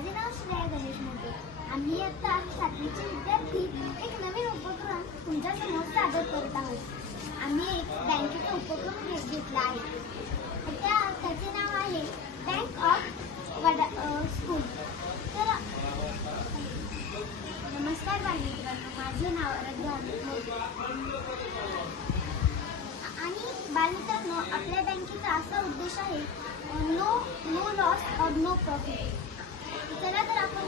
माझे नाव श्रेया गणेश मोटे. आम्ही आता 7वीचे विद्यार्थी एक नवीन उपक्रम तुमच्यासमोर सादर करत आहोत. आम्ही एक बँकेचा उपक्रम घेतला आहे. त्याचे नाव आहे बँक ऑफ स्कूल. तर नमस्कार बालमित्रांनो, माझे नाव आराध्या मोटे. आणि बालमित्रांनो, आपल्या बँकेचा असा उद्देश आहे नो लॉस और नो प्रॉफिट. चला तर आपण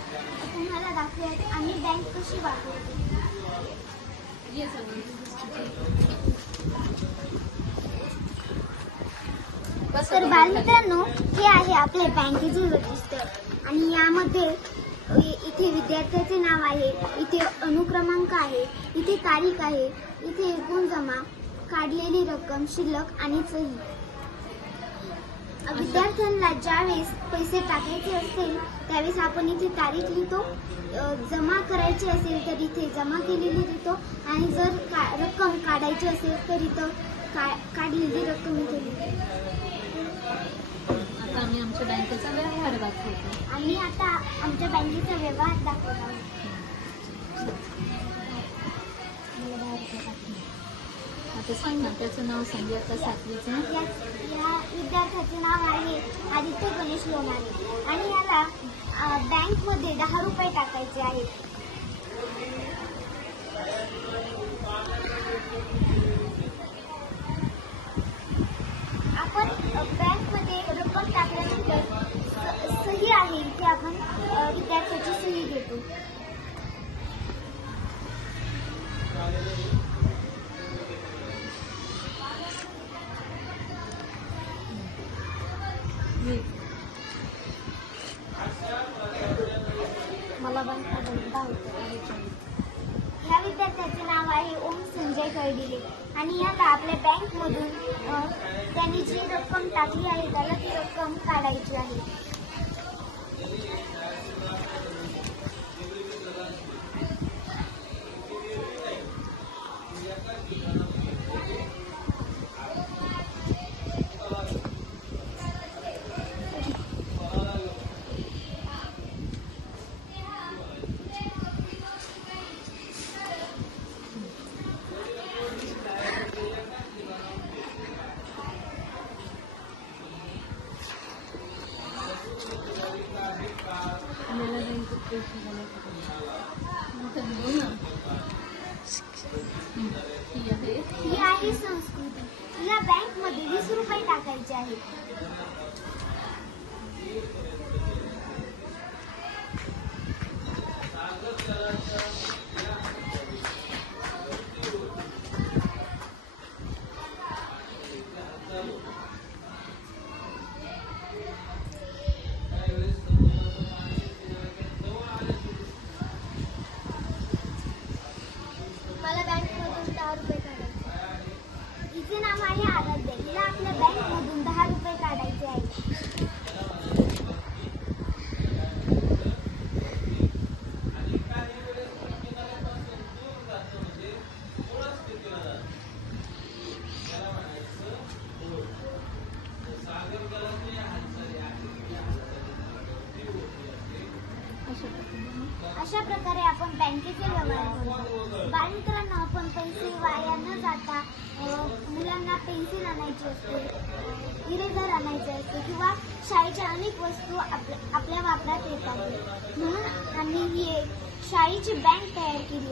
तुम्हाला दाखवूयात आम्ही बँक कशी वापरतो. तर बालमित्रांनो, हे आहे आपले बँकेचे रजिस्टर आणि यामध्ये इथे विद्यार्थ्याचे नाव आहे, इथे अनुक्रमांक आहे, इथे तारीख आहे, इथे एकूण जमा, काढलेली रक्कम, शिल्लक आणि सही. विद्यार्थ्यांना ज्यावेळेस पैसे टाकायचे असतील त्यावेळेस आपण इथे तारीख लिहितो, जमा करायची असेल तर इथे जमा केलेली लिहितो आणि जर रक्कम काढायची असेल तर इथं काढलेली रक्कम इथे लिहितो. आता आम्ही आमच्या बँकेचा व्यवहार दाखवतो. आम्ही आता आमच्या बँकेचा व्यवहार दाखवत आहोत. आता सांग ना, त्याचं नाव सांगू. आता 7वीचं या विद्यार्थ्याचे नाव आहे आदित्य गणेश लोणारे आणि याला बँकमध्ये 10 रुपये टाकायचे आहेत. आपण बँकमध्ये रक्कम टाकल्यानंतर सही आहे इथे आपण विद्यार्थ्याची सही घेतो. मला बँक ह्या विद्यार्थ्याचे नाव आहे ओम संजय कर्डिले आणि याला आपल्या बँकमधून त्यांनी जी रक्कम टाकली आहे त्याला ती रक्कम काढायची आहे. ही आहे संस्कृती. तिला बँकमध्ये 20 रुपये टाकायचे आहेत. मला बँकमधून 10 रुपये काढायचे. हिचे नाव आहे आराध्या. तिला आपल्या बँकमधून 10 रुपये काढायचे आहेत. अशा प्रकारे आपण बँकेचे व्यवहार करतो. बालमित्रांनो, आपण पैसे वाया न जाता मुलांना पेन्सिल आणायची असते, इरेझर आणायचे असते किंवा शाळेच्या अनेक वस्तू आपल्या वापरात येतात. म्हणून आम्ही ही एक शाळेची बँक तयार केली